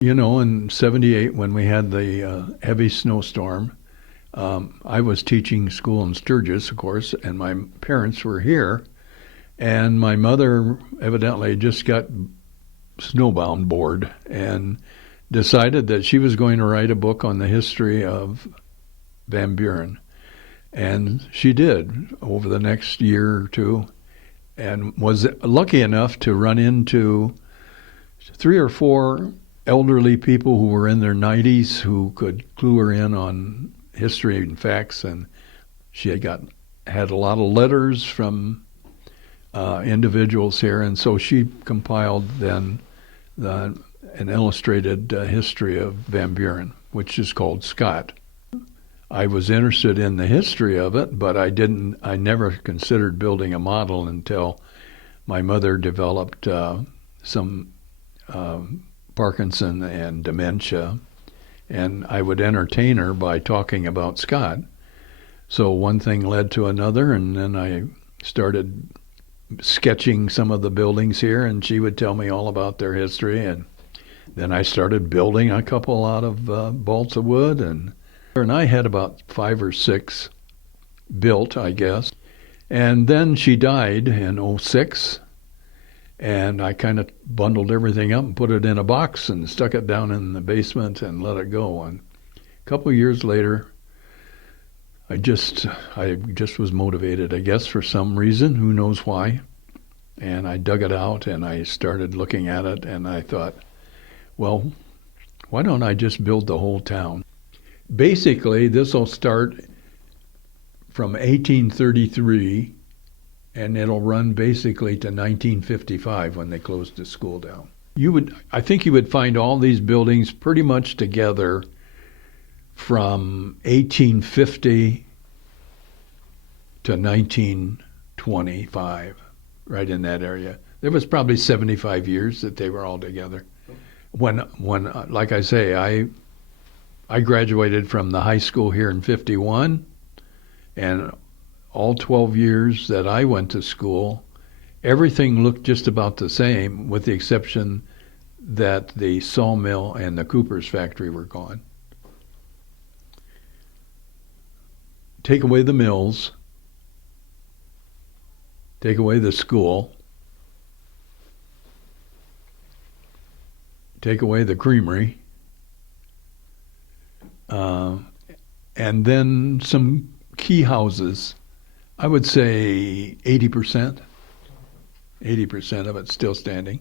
You know, in '78, when we had the heavy snowstorm, I was teaching school in Sturgis, of course, and my parents were here. And my mother evidently just got snowbound bored and decided that she was going to write a book on the history of Van Buren. And she did over the next year or two, and was lucky enough to run into three or four elderly people who were in their 90s who could clue her in on history and facts. And she had a lot of letters from individuals here, and so she compiled then an illustrated history of Van Buren, which is called Scott. I was interested in the history of it, but I never considered building a model until my mother developed some Parkinson and dementia, and I would entertain her by talking about Scott. So one thing led to another, and then I started sketching some of the buildings here, and she would tell me all about their history. And then I started building a couple out of balsa wood, and I had about 5 or 6 built, I guess. And then she died in '06, and I kind of bundled everything up and put it in a box and stuck it down in the basement and let it go. And a couple of years later, I just was motivated, I guess, for some reason, who knows why. And I dug it out and I started looking at it, and I thought, well, why don't I just build the whole town? Basically, this will start from 1833, and it'll run basically to 1955 when they closed the school down. I think you would find all these buildings pretty much together from 1850 to 1925, right in that area. There was probably 75 years that they were all together. When like I say, I graduated from the high school here in '51, and all 12 years that I went to school, everything looked just about the same, with the exception that the sawmill and the Cooper's factory were gone. Take away the mills, take away the school, take away the creamery, and then some key houses. I would say 80%. 80% of it's still standing.